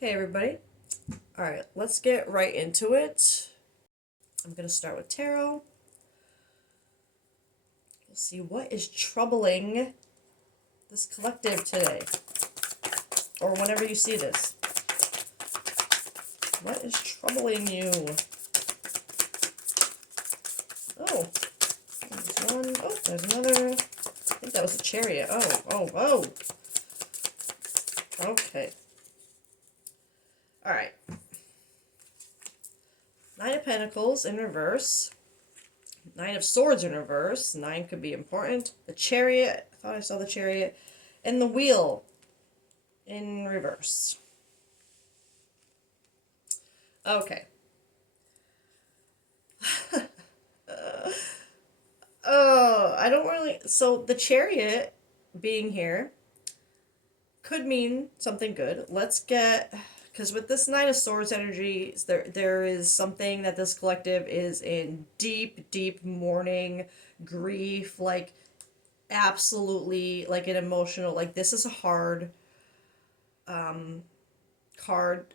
Hey everybody. All right, let's get right into it. I'm going to start with tarot. We'll see what is troubling this collective today, or whenever you see this. What is troubling you? Oh, there's one. Oh, there's another. I think that was a chariot. Oh. Okay. All right. Nine of Pentacles in reverse. Nine of Swords in reverse. Nine could be important. The Chariot. I thought I saw the Chariot. And the Wheel in reverse. Okay. Oh, I don't really. So the Chariot being here could mean something good. Let's get, because with this Nine of Swords energy, there is something that this collective is in deep mourning, grief, like absolutely like an emotional, like this is a hard card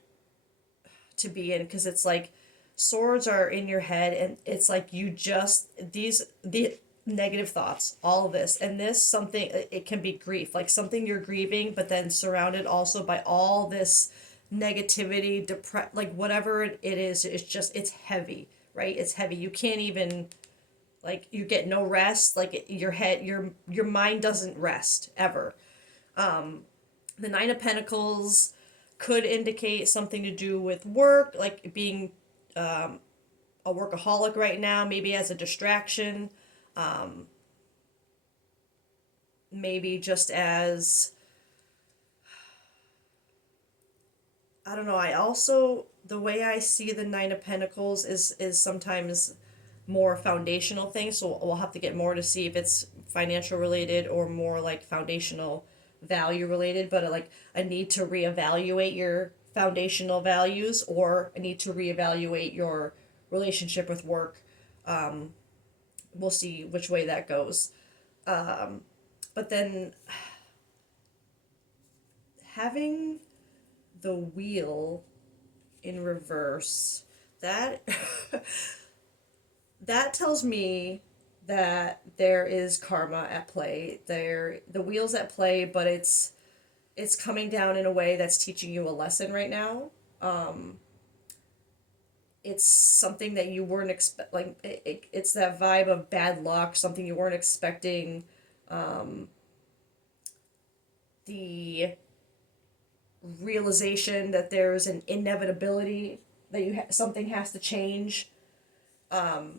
to be in because it's like swords are in your head and it's like you just the negative thoughts, all of this and this something, it can be grief, like something you're grieving but then surrounded also by all this negativity, like whatever it is, it's just it's heavy, right? It's heavy, you can't even, like you get no rest, like your head, your mind doesn't rest ever. The Nine of Pentacles could indicate something to do with work, like being a workaholic right now, maybe as a distraction, maybe just as, I don't know. I also, the way I see the Nine of Pentacles is sometimes more foundational things, so we'll have to get more to see if it's financial related or more like foundational value related, but like a need to reevaluate your foundational values or a need to reevaluate your relationship with work. We'll see which way that goes. But then having the wheel in reverse, that that tells me that there is karma at play. There the wheel's at play, but it's coming down in a way that's teaching you a lesson right now. It's something that you weren't expect, like it's that vibe of bad luck, something you weren't expecting. The realization that there's an inevitability that something has to change, but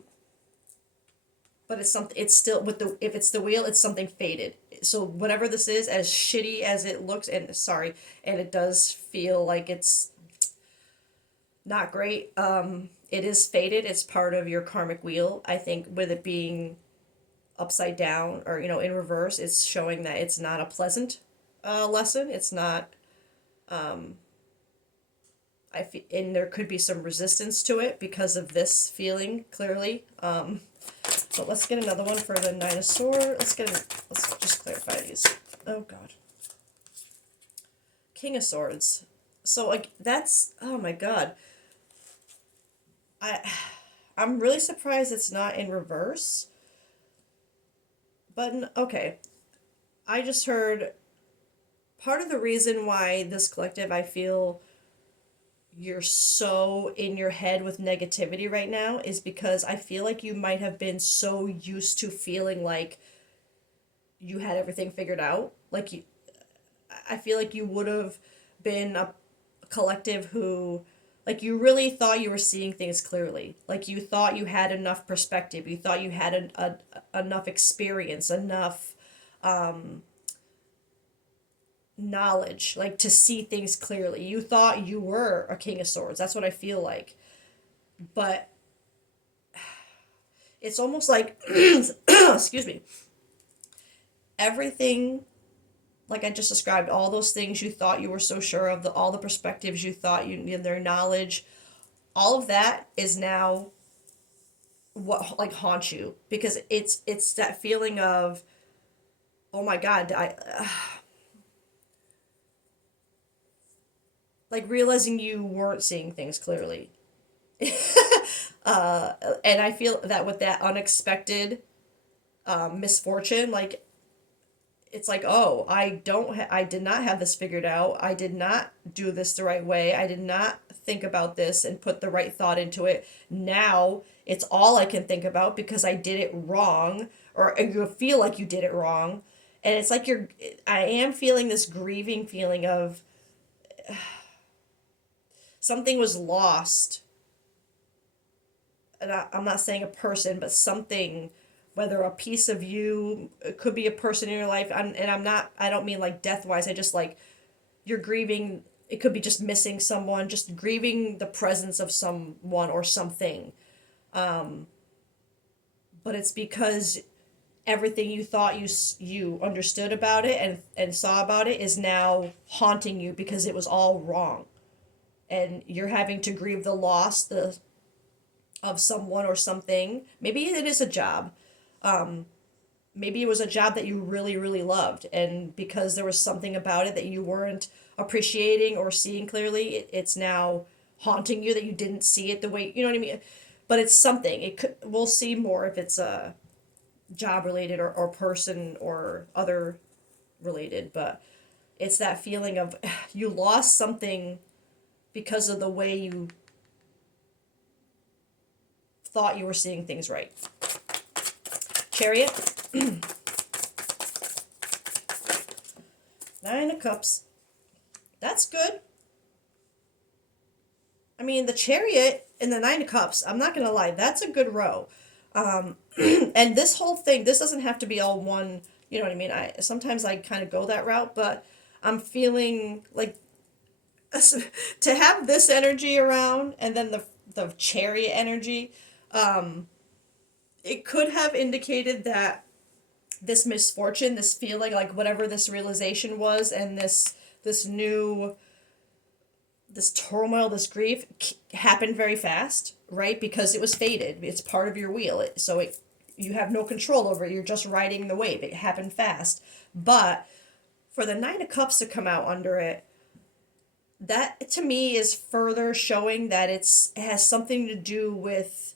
it's something, it's still with the, if it's the wheel, it's something faded. So whatever this is, as shitty as it looks, and sorry, and it does feel like it's not great, it is faded. It's part of your karmic wheel. I think with it being upside down or in reverse, it's showing that it's not a pleasant lesson. It's not, and there could be some resistance to it because of this feeling clearly. But let's get another one for the Nine of Swords. Let's just clarify these. Oh God. King of Swords. So like that's, oh my God. I I'm really surprised it's not in reverse. But okay. I just heard part of the reason why this collective, I feel you're so in your head with negativity right now is because I feel like you might have been so used to feeling like you had everything figured out. Like I feel like you would have been a collective who, like, you really thought you were seeing things clearly. Like you thought you had enough perspective. You thought you had enough experience, enough knowledge, like to see things clearly. You thought you were a King of Swords. That's what I feel like. But it's almost like, excuse me, everything, like I just described, all those things you thought you were so sure of, all the perspectives you thought their knowledge, all of that is now what like haunts you because it's that feeling of, oh my God, like realizing you weren't seeing things clearly. And I feel that with that unexpected misfortune, like it's like, oh, I did not have this figured out. I did not do this the right way. I did not think about this and put the right thought into it. Now it's all I can think about because I did it wrong, or you feel like you did it wrong. And it's like I am feeling this grieving feeling of something was lost. And I'm not saying a person, but something, whether a piece of you, it could be a person in your life. And I don't mean like death wise. I just like you're grieving. It could be just missing someone, just grieving the presence of someone or something. But it's because everything you thought you understood about it and saw about it is now haunting you because it was all wrong, and you're having to grieve the loss of someone or something. Maybe it is a job. Maybe it was a job that you really, really loved, and because there was something about it that you weren't appreciating or seeing clearly, it's now haunting you that you didn't see it the way you know what I mean. But it's something. We'll see more if it's a job related or person or other related. But it's that feeling of you lost something because of the way you thought you were seeing things right. Chariot. Nine of Cups. That's good. I mean, the Chariot and the Nine of Cups, I'm not going to lie, that's a good row. And this whole thing, this doesn't have to be all one, you know what I mean? Sometimes I kind of go that route, but I'm feeling like to have this energy around and then the Chariot energy, it could have indicated that this misfortune, this feeling, like whatever this realization was, and this new this turmoil, this grief happened very fast, right? Because it was fated. It's part of your wheel. You have no control over it. You're just riding the wave. It happened fast. But for the Nine of Cups to come out under it, that to me is further showing that it has something to do with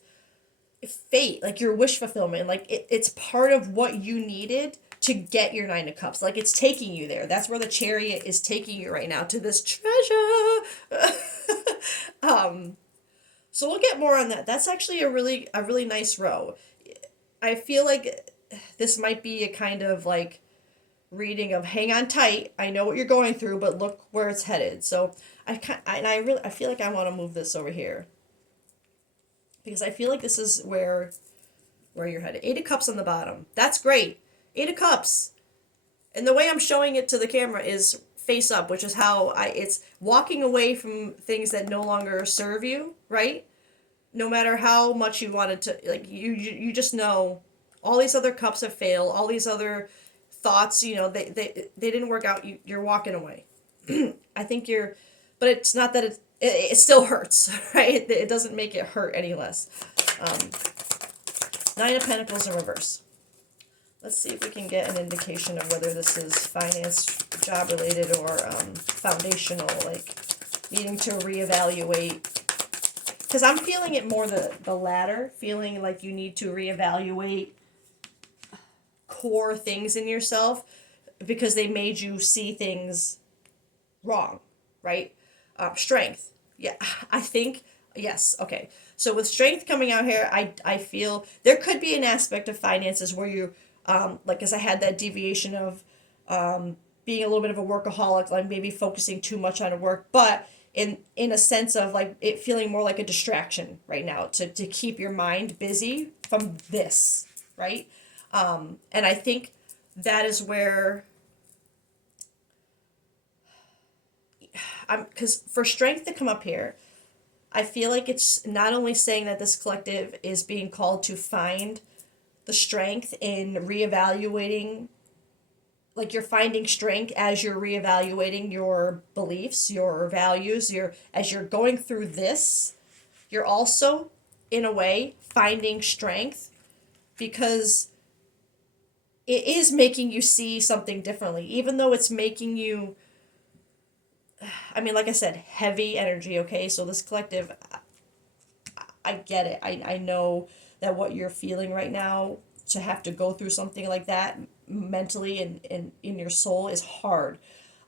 fate, like your wish fulfillment. Like it's part of what you needed to get your Nine of Cups. Like it's taking you there. That's where the Chariot is taking you right now, to this treasure. So we'll get more on that. That's actually a really nice row. I feel like this might be a kind of like reading of hang on tight. I know what you're going through, but look where it's headed. So I feel like I want to move this over here because I feel like this is where you're headed. Eight of Cups on the bottom. That's great. Eight of Cups. And the way I'm showing it to the camera is face up, which is how it's walking away from things that no longer serve you, right? No matter how much you wanted to, like you just know all these other cups have failed, all these other thoughts, they didn't work out. You're walking away. I think but it's not that it still hurts, right? It doesn't make it hurt any less. Um, Nine of Pentacles in reverse. Let's see if we can get an indication of whether this is finance, job related, or foundational, like needing to reevaluate. Because I'm feeling it more the latter, feeling like you need to reevaluate core things in yourself because they made you see things wrong, right? Strength. Yeah, I think, yes, okay. So with strength coming out here, I feel there could be an aspect of finances where you, like, as I had that deviation of being a little bit of a workaholic, like maybe focusing too much on work, but in a sense of like it feeling more like a distraction right now to keep your mind busy from this, right? And I think that is where because for strength to come up here, I feel like it's not only saying that this collective is being called to find the strength in reevaluating, like you're finding strength as you're reevaluating your beliefs, your values, as you're going through this, you're also in a way finding strength because it is making you see something differently, even though it's making you I mean, like I said, heavy energy, okay? So this collective, I get it. I know that what you're feeling right now, to have to go through something like that mentally and in your soul, is hard.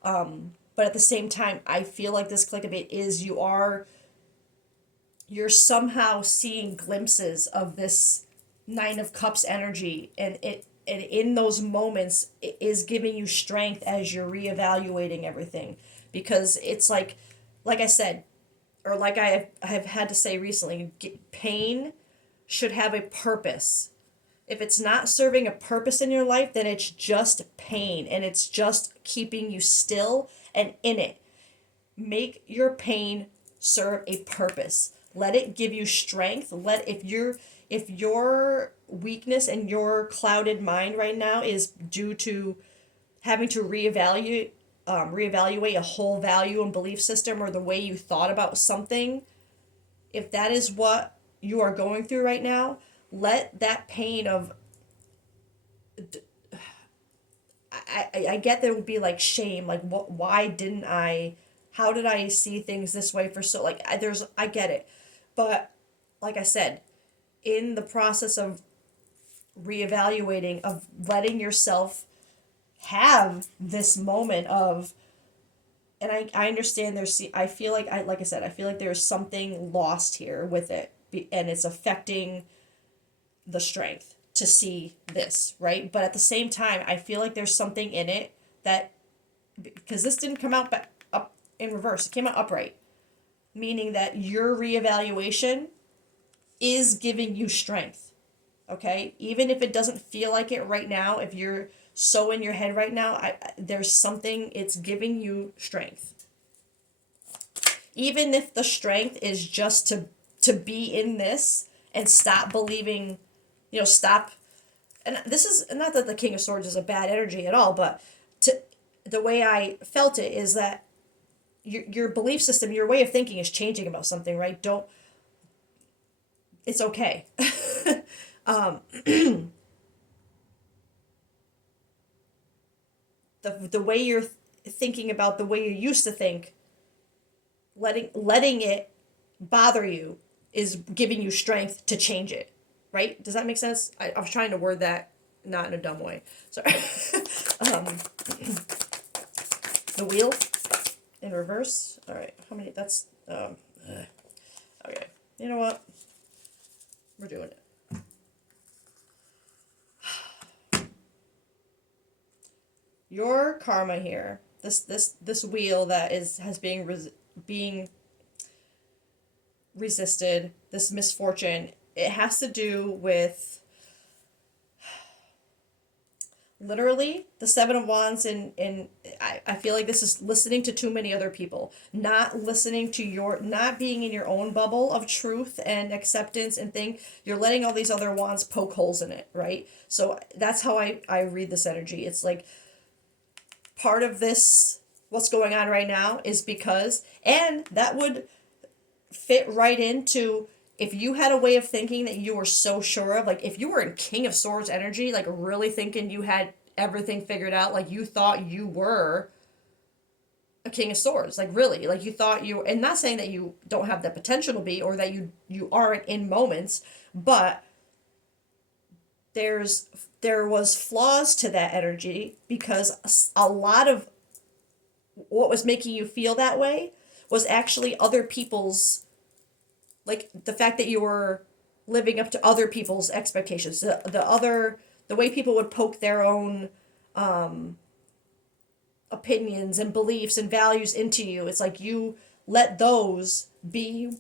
But at the same time, I feel like this collective it is you're somehow seeing glimpses of this Nine of Cups energy, and in those moments it is giving you strength as you're reevaluating everything, because it's like I said, or like I have had to say recently, pain should have a purpose. If it's not serving a purpose in your life, then it's just pain, and it's just keeping you still and in it. Make your pain serve a purpose. Let it give you strength. Let if your weakness and your clouded mind right now is due to having to reevaluate a whole value and belief system, or the way you thought about something, if that is what you are going through right now, let that pain of I get there will be like shame, like what, why didn't I, how did I see things this way for so, like I get it, but like I said, in the process of reevaluating, of letting yourself have this moment of, and I understand there's, I feel like like I said, I feel like there's something lost here with it, and it's affecting the strength to see this, right? But at the same time, I feel like there's something in it that, because this didn't come out back up in reverse, it came out upright, meaning that your reevaluation is giving you strength. Okay, even if it doesn't feel like it right now, if you're so in your head right now, there's something, it's giving you strength. Even if the strength is just to be in this and stop believing, stop. And this is not that the King of Swords is a bad energy at all, but to the way I felt it is that your belief system, your way of thinking is changing about something, right? Don't, it's okay. The way you're thinking about the way you used to think, letting it bother you is giving you strength to change it, right? Does that make sense? I was trying to word that not in a dumb way. Sorry. um, the wheel in reverse. All right, how many? That's okay. You know what? We're doing it. Your karma here. This wheel that has being resisted. This misfortune. It has to do with literally the Seven of Wands, and I feel like this is listening to too many other people, not listening to not being in your own bubble of truth and acceptance and thing. You're letting all these other wands poke holes in it, right? So that's how I read this energy. It's like part of this, what's going on right now, is because, and that would fit right into, if you had a way of thinking that you were so sure of, like if you were in King of Swords energy, like really thinking you had everything figured out, like you thought you were a King of Swords, like really, like you thought you, and not saying that you don't have the potential to be, or that you aren't in moments, but there was flaws to that energy, because a lot of what was making you feel that way was actually other people's, like the fact that you were living up to other people's expectations, the way people would poke their own opinions and beliefs and values into you. It's like you let those be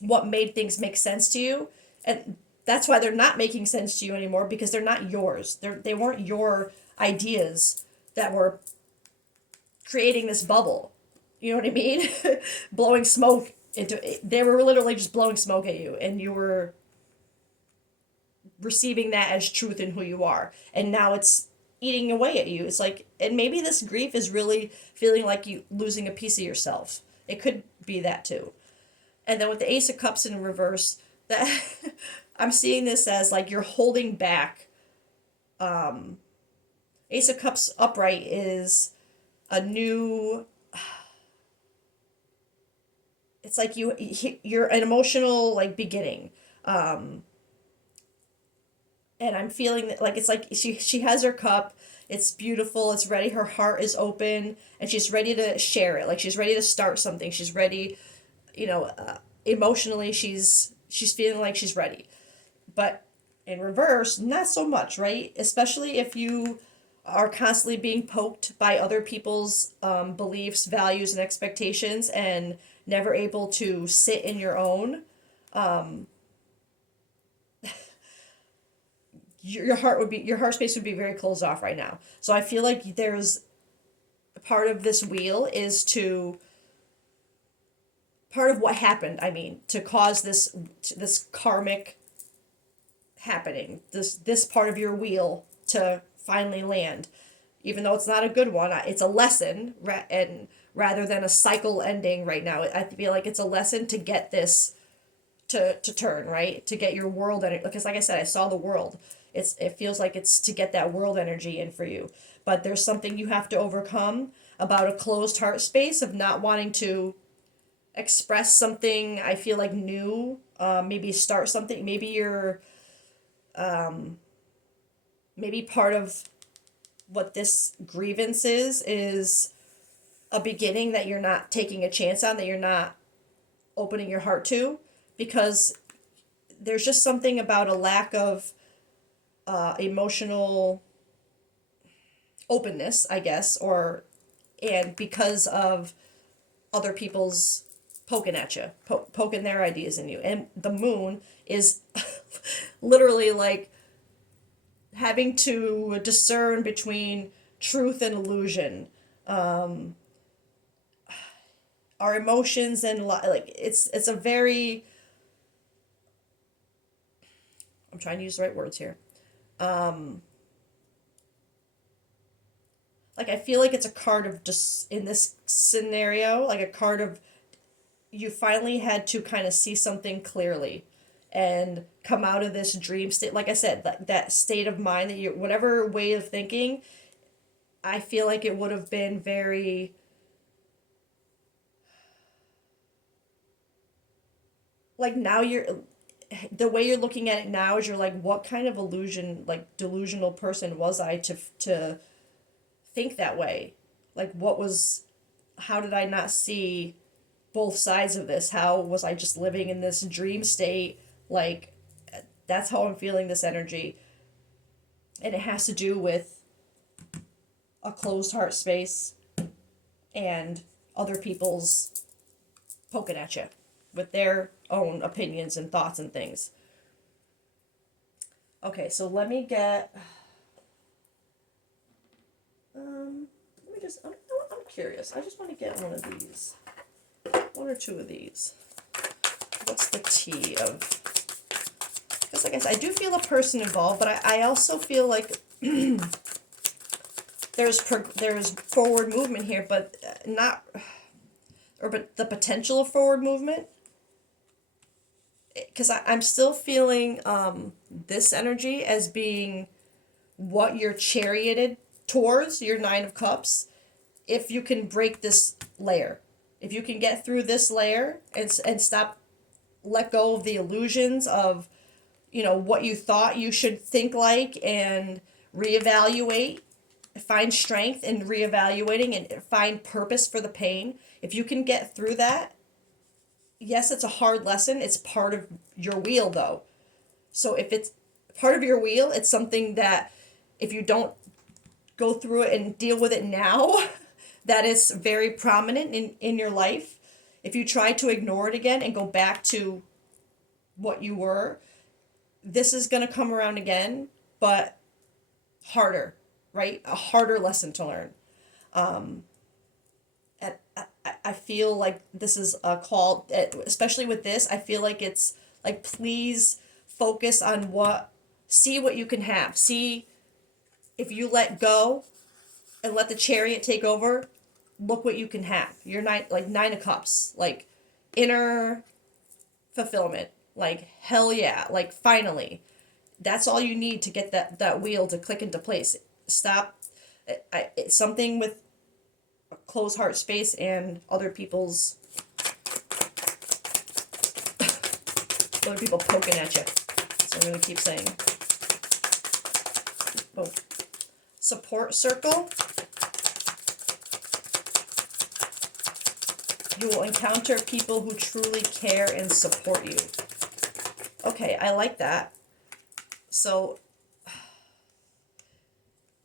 what made things make sense to you, and that's why they're not making sense to you anymore, because they're not yours. They weren't your ideas that were creating this bubble. You know what I mean? Blowing smoke into, they were literally just blowing smoke at you, and you were receiving that as truth in who you are. And now it's eating away at you. It's like, and maybe this grief is really feeling like you losing a piece of yourself. It could be that too. And then with the Ace of Cups in reverse, that I'm seeing this as like you're holding back. Ace of Cups upright is a new, it's like you're an emotional like beginning. And I'm feeling that like it's like she has her cup. It's beautiful. It's ready. Her heart is open, and she's ready to share it. Like she's ready to start something. She's ready, emotionally. She's feeling like she's ready. But in reverse, not so much, right? Especially if you are constantly being poked by other people's beliefs, values, and expectations, and never able to sit in your own. Your heart space would be very closed off right now. So I feel like there's part of this wheel is to part of what happened. I mean, to cause this karmic happening. This part of your wheel to finally land, even though it's not a good one. It's a lesson, and rather than a cycle ending right now, I feel like it's a lesson to get this to turn, right, to get your world energy, because like I said, I saw the world. It feels like it's to get that world energy in for you, but there's something you have to overcome about a closed heart space of not wanting to express something. I feel like new, maybe start something. Maybe you're maybe part of what this grievance is a beginning that you're not taking a chance on, that you're not opening your heart to, because there's just something about a lack of emotional openness, I guess, or and because of other people's poking at you, poking their ideas in you. And the moon is literally like having to discern between truth and illusion, our emotions and like it's a very, I'm trying to use the right words here. Like I feel like it's a card of just in this scenario, like a card of you finally had to kind of see something clearly and come out of this dream state. Like I said, that state of mind that you, whatever way of thinking, I feel like it would have been very, like now you're, the way you're looking at it now is you're like, what kind of illusion, like delusional person was I to think that way? Like what was, how did I not see both sides of this? How was I just living in this dream state? Like that's how I'm feeling this energy. And it has to do with a closed heart space and other people's poking at you with their own opinions and thoughts and things. Okay, so let me get. Let me just. I'm curious. I just want to get one of these. One or two of these. What's the T of. Because, like I said, I do feel a person involved, but I also feel like there's forward movement here, but not. Or but the potential of forward movement, because I'm still feeling this energy as being what you're charioted towards, your Nine of Cups, if you can break this layer. If you can get through this layer and stop, let go of the illusions of, what you thought you should think like, and reevaluate, find strength in reevaluating and find purpose for the pain. If you can get through that, yes, it's a hard lesson. It's part of your wheel, though. So if it's part of your wheel, it's something that if you don't go through it and deal with it now, that is very prominent in your life. If you try to ignore it again and go back to what you were, this is going to come around again, but harder, right? A harder lesson to learn. And I feel like this is a call, especially with this, I feel like it's like, please focus on see what you can have. See, if you let go and let the chariot take over, look what you can have. You're Nine of Cups, like inner fulfillment, like hell yeah, like finally. That's all you need to get that wheel to click into place. Stop. It's something with a closed heart space and other people's Other people poking at you. So I'm going to keep saying. Oh. Support circle. You will encounter people who truly care and support you. Okay, I like that. So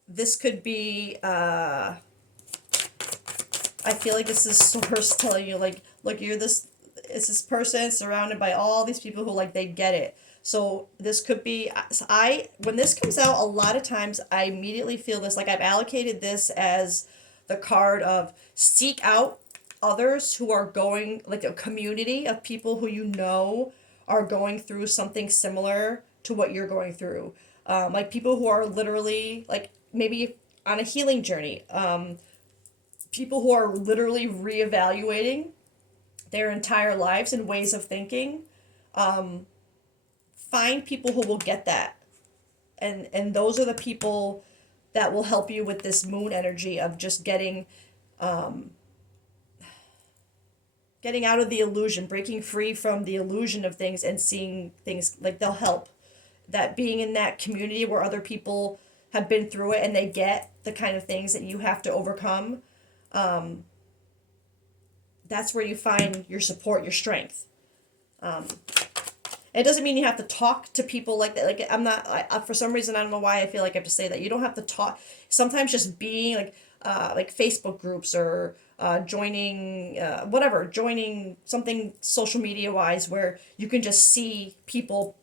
this could be, I feel like this is source telling you, like, look, it's this person surrounded by all these people who, like, they get it. So this could be, when this comes out, a lot of times I immediately feel this, like I've allocated this as the card of seek out others who are going, like a community of people who you know are going through something similar to what you're going through. Like people who are literally, like, maybe on a healing journey. People who are literally reevaluating their entire lives and ways of thinking. Find people who will get that. And those are the people that will help you with this moon energy of just getting out of the illusion, breaking free from the illusion of things and seeing things, like, they'll help. That being in that community where other people have been through it and they get the kind of things that you have to overcome, that's where you find your support, your strength. It doesn't mean you have to talk to people like that. Like, for some reason, I don't know why I feel like I have to say that. You don't have to talk. Sometimes just being like Facebook groups or joining something social media wise where you can just see people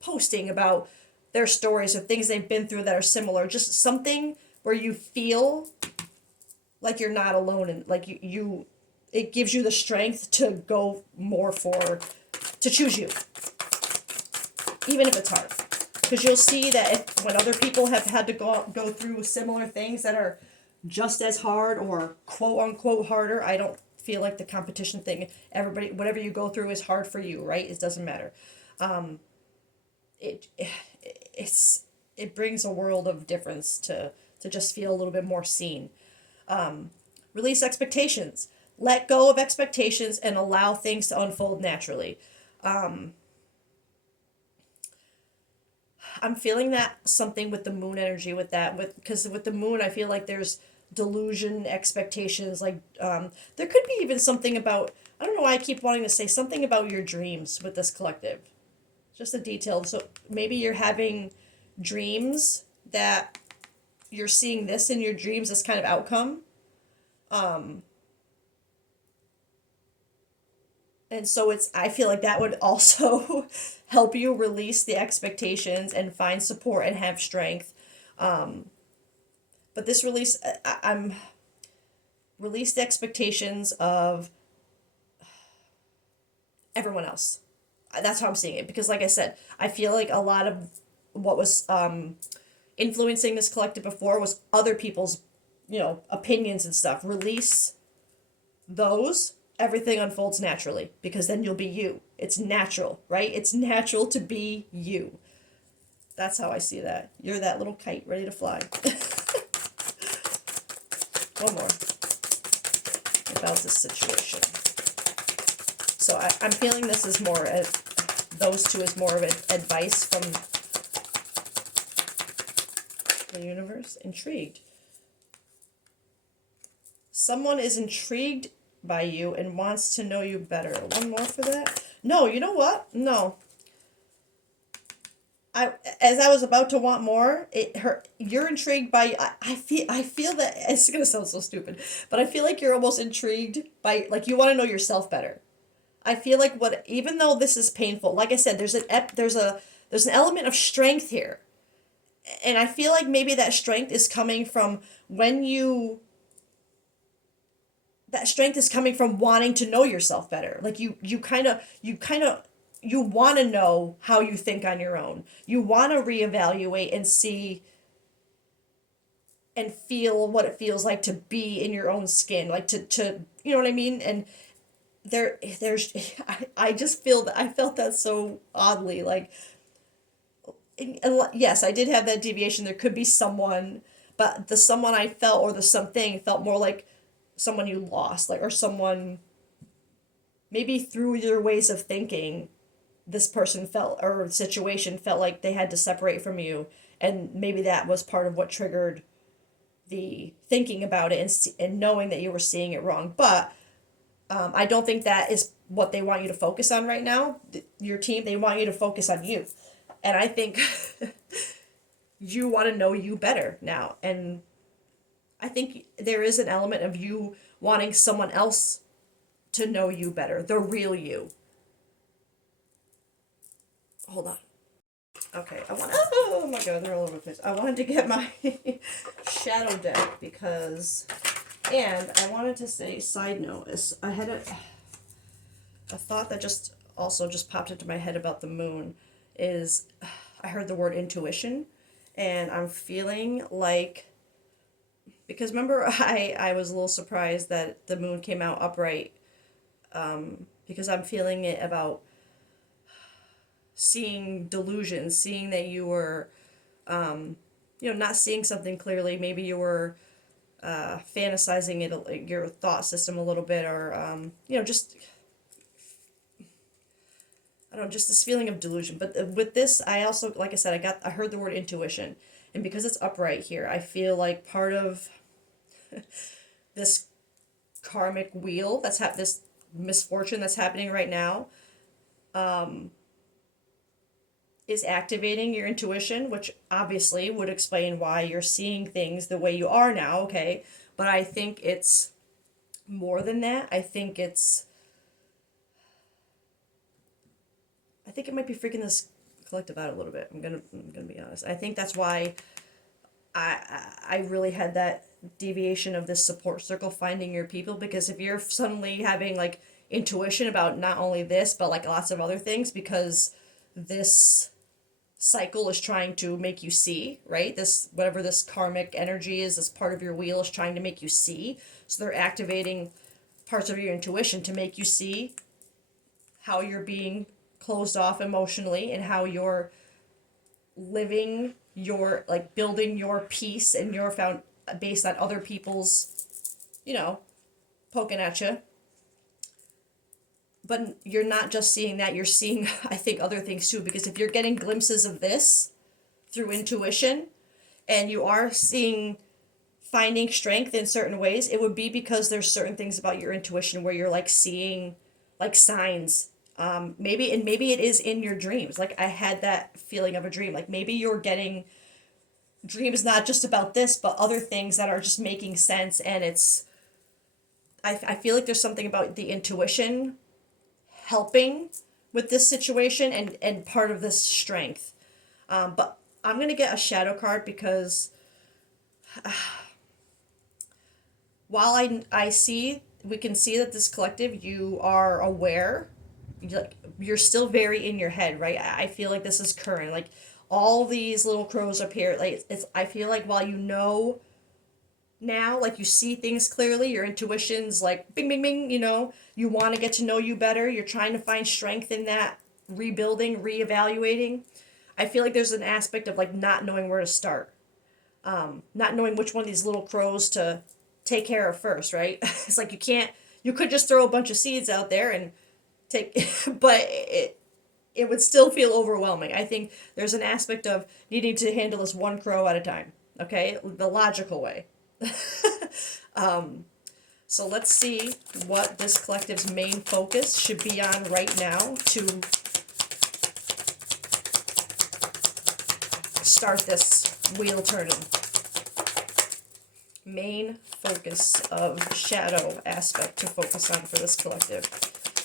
posting about their stories of things they've been through that are similar. Just something where you feel like you're not alone, and like you it gives you the strength to go more to choose you, even if it's hard. Because you'll see that when other people have had to go through similar things that are just as hard or quote unquote harder, I don't feel like the competition thing, everybody, whatever you go through is hard for you, right? It doesn't matter. It it brings a world of difference to just feel a little bit more seen. Release expectations. Let go of expectations and allow things to unfold naturally. I'm feeling that something with the moon energy with that, because with the moon I feel like there's delusion, expectations, like there could be even something about, I don't know why I keep wanting to say something about your dreams with this collective. Just a detail. So maybe you're having dreams that you're seeing this in your dreams, this kind of outcome. And so I feel like that would also help you release the expectations and find support and have strength. But this release, I'm release the expectations of everyone else. That's how I'm seeing it. Because like I said, I feel like a lot of what was influencing this collective before was other people's, opinions and stuff. Release those, everything unfolds naturally, because then you'll be you. It's natural, right? It's natural to be you. That's how I see that. You're that little kite ready to fly. One more about this situation. So I'm feeling this is more, those two is more of advice from the universe. Intrigued. Someone is intrigued by you and wants to know you better. One more for that? No, you know what? No. As I was about to want more, you're intrigued by, I feel that it's gonna sound so stupid, but I feel like you're almost intrigued by, like, you want to know yourself better. I feel like even though this is painful, like I said, there's an element of strength here, and I feel like maybe that strength is coming from that strength is coming from wanting to know yourself better. Like you want to know how you think on your own. You want to reevaluate and see and feel what it feels like to be in your own skin, like to you know what I mean? And there's I just feel that I felt that so oddly, like, and yes, I did have that deviation. There could be someone, but the someone I felt, or the something felt more like someone you lost, like, or someone maybe through your ways of thinking this person felt or situation felt like they had to separate from you, and maybe that was part of what triggered the thinking about it, and knowing that you were seeing it wrong. But I don't think that is what they want you to focus on right now. Your team, they want you to focus on you. And I think you want to know you better now. And I think there is an element of you wanting someone else to know you better, the real you. Hold on. Okay, oh my god, they're all over the place. I wanted to get my shadow deck because, and I wanted to say, side note, is I had a thought that just popped into my head about the moon is I heard the word intuition, and I'm feeling like, because remember I was a little surprised that the moon came out upright, because I'm feeling it about seeing delusions, seeing that you were, not seeing something clearly. Maybe you were fantasizing it, your thought system a little bit, or just I don't know, just this feeling of delusion. But with this, I also, like I said, I heard the word intuition, and because it's upright here, I feel like part of this karmic wheel this misfortune that's happening right now is activating your intuition, which obviously would explain why you're seeing things the way you are now, okay? But I think it's more than that. I think it might be freaking this collective out a little bit. I'm gonna be honest. I think that's why I really had that deviation of this support circle, finding your people, because if you're suddenly having like intuition about not only this but like lots of other things, because this cycle is trying to make you see, right? This, whatever this karmic energy is, this part of your wheel is trying to make you see. So they're activating parts of your intuition to make you see how you're being closed off emotionally, and how you're living your, like, building your peace and your found based on other people's, poking at you. But you're not just seeing that, you're seeing, I think, other things too, because if you're getting glimpses of this through intuition, and you are finding strength in certain ways, it would be because there's certain things about your intuition where you're like seeing like signs. Maybe it is in your dreams. Like, I had that feeling of a dream. Like, maybe you're getting dreams not just about this, but other things that are just making sense. And I feel like there's something about the intuition helping with this situation, and part of this strength. But I'm going to get a shadow card, because while I see, we can see that this collective, you are aware, you're still very in your head, right? I feel like this is current, like all these little crows up here, like I feel like while now, like, you see things clearly, your intuition's like bing bing bing, you want to get to know you better, you're trying to find strength in that rebuilding, reevaluating. I feel like there's an aspect of like not knowing where to start, not knowing which one of these little crows to take care of first, right? It's like you could just throw a bunch of seeds out there and take, but it would still feel overwhelming. I think there's an aspect of needing to handle this one crow at a time, okay? The logical way. So let's see what this collective's main focus should be on right now to start this wheel turning. Main focus of shadow aspect to focus on for this collective.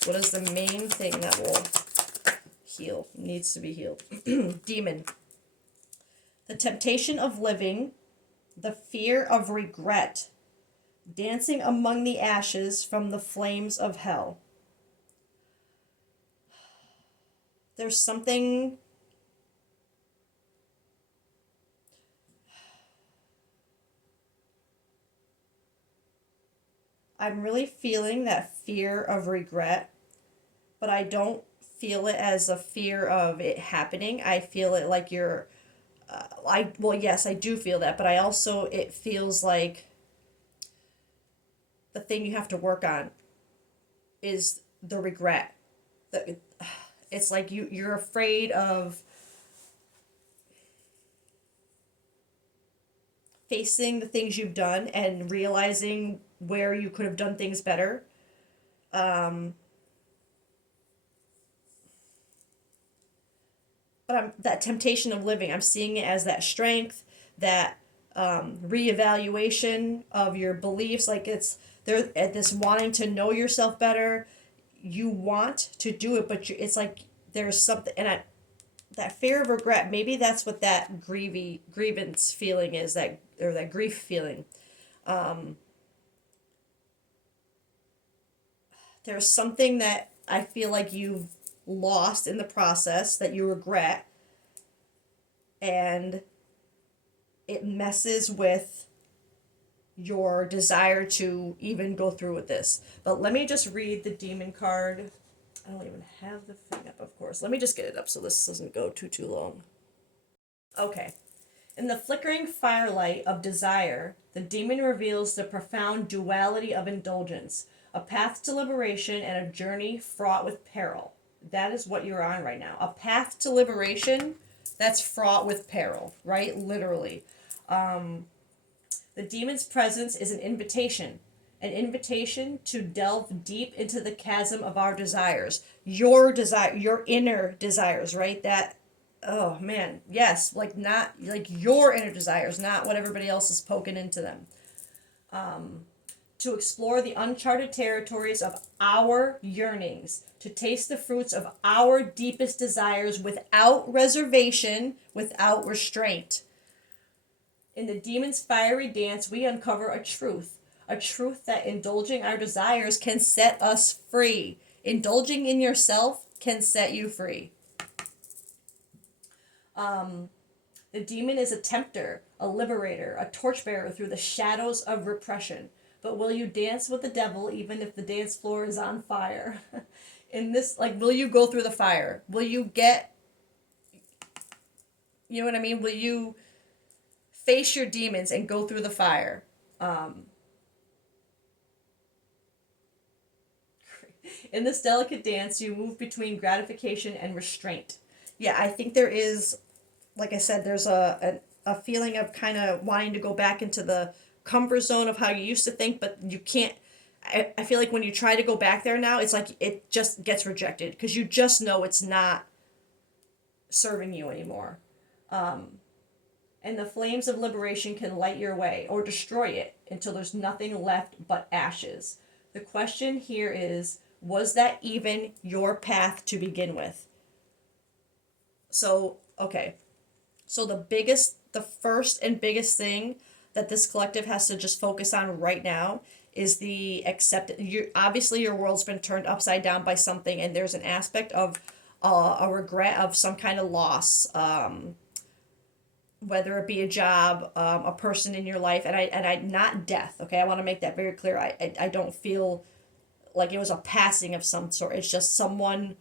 What is the main thing that will needs to be healed? Demon. The temptation of living, the fear of regret, dancing among the ashes from the flames of hell. There's something I'm really feeling that fear of regret, but I don't feel it as a fear of it happening. I feel it like you're, well, yes, I do feel that, but it feels like the thing you have to work on is the regret. The, It's like you're afraid of facing the things you've done and realizing where you could have done things better. Um, but that temptation of living, I'm seeing it as that strength, that reevaluation of your beliefs. Like it's there at this wanting to know yourself better. You want to do it, but it's like there's something, and that fear of regret. Maybe that's what that grievance feeling is, that or that grief feeling. Um, there's something that I feel like you've lost in the process that you regret, and it messes with your desire to even go through with this. But let me just read the demon card. I don't even have the thing up, of course. Let me just get it up so this doesn't go too long. Okay. In the flickering firelight of desire, the demon reveals the profound duality of indulgence, a path to liberation and a journey fraught with peril. That is what you're on right now. A path to liberation that's fraught with peril, right? Literally. The demon's presence is an invitation to delve deep into the chasm of our desires. Your desire, your inner desires, right? That, oh man, yes, like not like your inner desires, not what everybody else is poking into them. To explore the uncharted territories of our yearnings, to taste the fruits of our deepest desires without reservation, without restraint. In the demon's fiery dance, we uncover a truth that indulging our desires can set us free. Indulging in yourself can set you free. The demon is a tempter, a liberator, a torchbearer through the shadows of repression. But will you dance with the devil even if the dance floor is on fire? In this, like, will you go through the fire? Will you get, you know what I mean? Will you face your demons and go through the fire? In this delicate dance, you move between gratification and restraint. Yeah, I think there is, like I said, there's a feeling of kind of wanting to go back into the comfort zone of how you used to think, but you can't. I feel like when you try to go back there now, it's like it just gets rejected because you just know it's not serving you anymore. And the flames of liberation can light your way or destroy it until there's nothing left but ashes. The question here is, was that even your path to begin with? So, okay. So the first and biggest thing that this collective has to just focus on right now is the accept. You obviously your world's been turned upside down by something, and there's an aspect of a regret of some kind of loss, whether it be a job, a person in your life, and I not death. Okay, I want to make that very clear. I don't feel like it was a passing of some sort. It's just someone.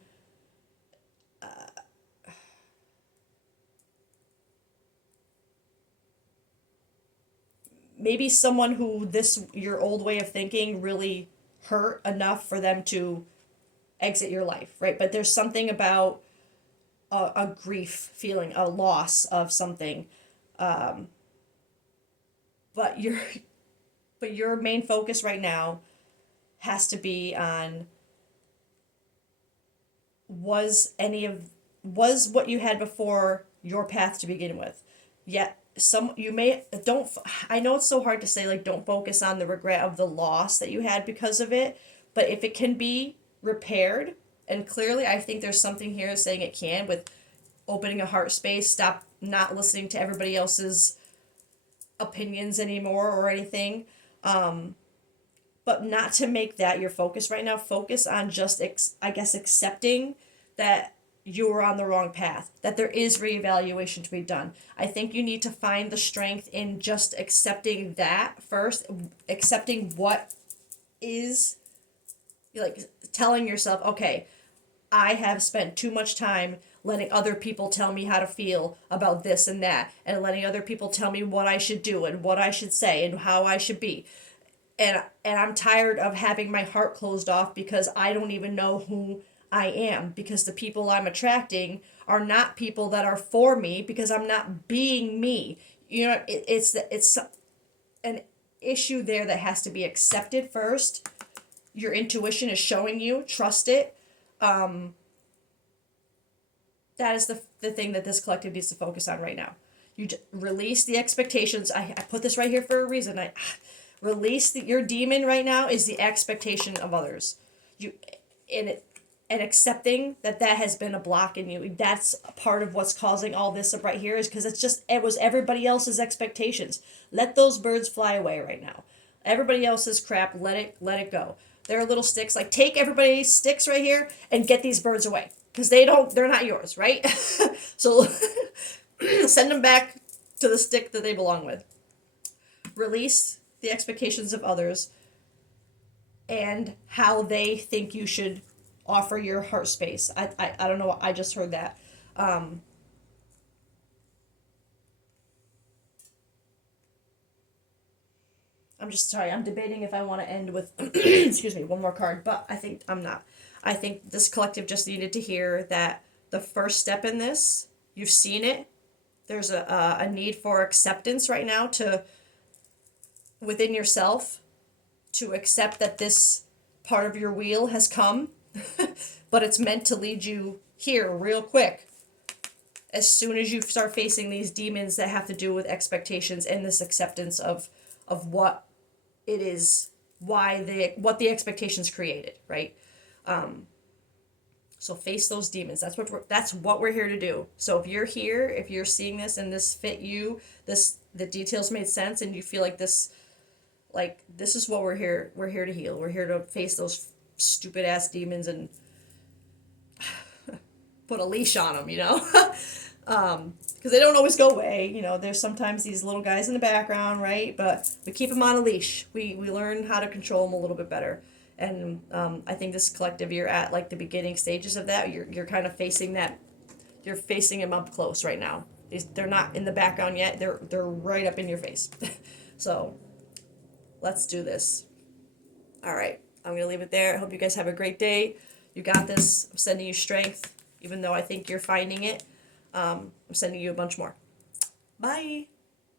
Maybe someone who this your old way of thinking really hurt enough for them to exit your life, right? But there's something about a grief feeling, a loss of something. But your but your main focus right now has to be on was any of was what you had before your path to begin with. Yet some you may don't I know it's so hard to say, like, don't focus on the regret of the loss that you had because of it, but if it can be repaired, and clearly I think there's something here saying it can, with opening a heart space, stop not listening to everybody else's opinions anymore or anything. But not to make that your focus right now. Focus on just I guess accepting that you were on the wrong path, that there is reevaluation to be done. I think you need to find the strength in just accepting that first, accepting what is, like, telling yourself, okay, I have spent too much time letting other people tell me how to feel about this and that, and letting other people tell me what I should do and what I should say and how I should be. And I'm tired of having my heart closed off because I don't even know who I am, because the people I'm attracting are not people that are for me, because I'm not being me. You know, it's an issue there that has to be accepted first. Your intuition is showing you, trust it. That is the thing that this collective needs to focus on right now. Release the expectations. I put this right here for a reason. I release your demon right now is the expectation of others. You and it and accepting that that has been a block in you. That's part of what's causing all this up right here, is because it was everybody else's expectations. Let those birds fly away right now. Everybody else's crap, let it go. They're little sticks. Like, take everybody's sticks right here and get these birds away, because they're not yours, right? So send them back to the stick that they belong with. Release the expectations of others and how they think you should offer your heart space. I don't know. I just heard that. I'm just sorry. I'm debating if I want to end with, excuse me, one more card, but I think I'm not. I think this collective just needed to hear that the first step in this, you've seen it. There's a need for acceptance right now to within yourself, to accept that this part of your wheel has come, but it's meant to lead you here real quick. As soon as you start facing these demons that have to do with expectations and this acceptance of what it is, what the expectations created, right? So face those demons. That's what we're here to do. So if you're here, if you're seeing this and this fit you, the details made sense, and you feel like this is what we're here to heal. We're here to face those stupid ass demons and put a leash on them, because they don't always go away. There's sometimes these little guys in the background, right? But we keep them on a leash. We learn how to control them a little bit better. And I think this collective, you're at like the beginning stages of that. You're kind of facing that. You're facing them up close right now. They're not in the background yet. They're right up in your face. So let's do this. All right. I'm going to leave it there. I hope you guys have a great day. You got this. I'm sending you strength, even though I think you're finding it. I'm sending you a bunch more. Bye.